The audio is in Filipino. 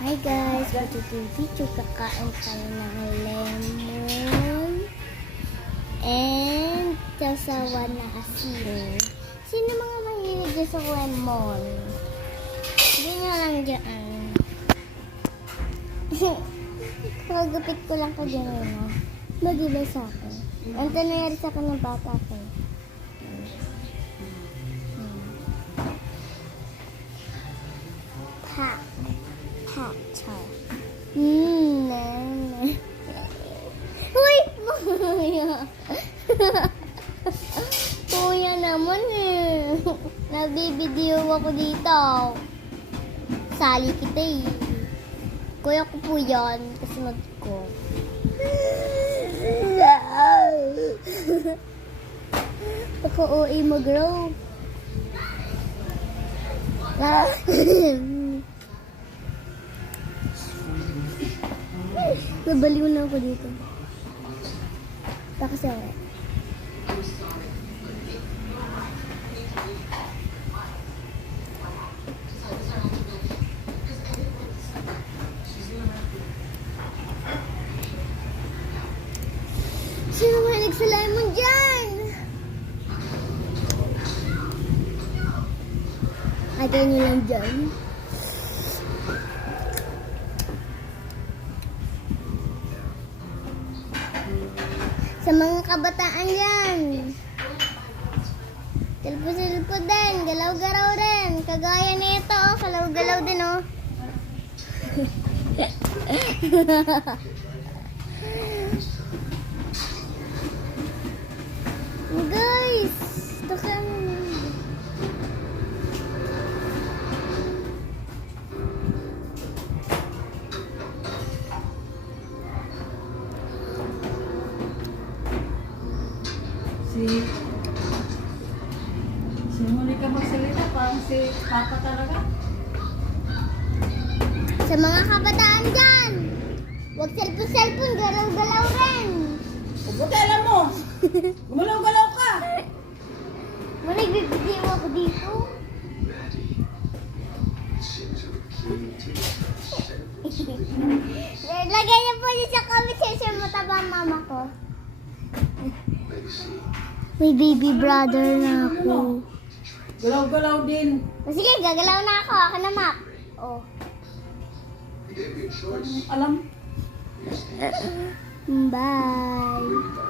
Hi guys, for today's video, kakain tayo ng lemon and sasawa na asin. Sino mga mahilig dyan sa lemon? Hindi nyo lang dyan. Kagupit ko lang ka dyan na. Mag-iba sa akin. Ang tanayari sa akin ng bata ko. Char. Uy! Kuya! Kuya naman eh. Nabibideo ako dito. Sali kita eh. Kuya ko po yan. Kasunod ko. Ako OA mag-grow. Nabaliw na ako dito. Tapos ako. Sino mahilig sa lemon dyan? Atay nyo lang dyan. Sa mga kabataan yan. Silpo-silpo din. Galaw-galaw din. Kagaya nito, oh. Galaw-galaw din, oh. Guys, ito kami. Si Monica magsalita, parang si Papa talaga. Sa mga kabataan dyan, huwag cellphone, galaw-galaw rin. Buti alam mo, gumalaw-galaw ka. Nagbibideo ako dito. Lagay niyo po yun sa comment section, mataba ang mama ko. May baby brother na ako. Galaw-galaw din. Sige, gagalaw na ako. Ako na, Mac. Oh. Alam. Bye.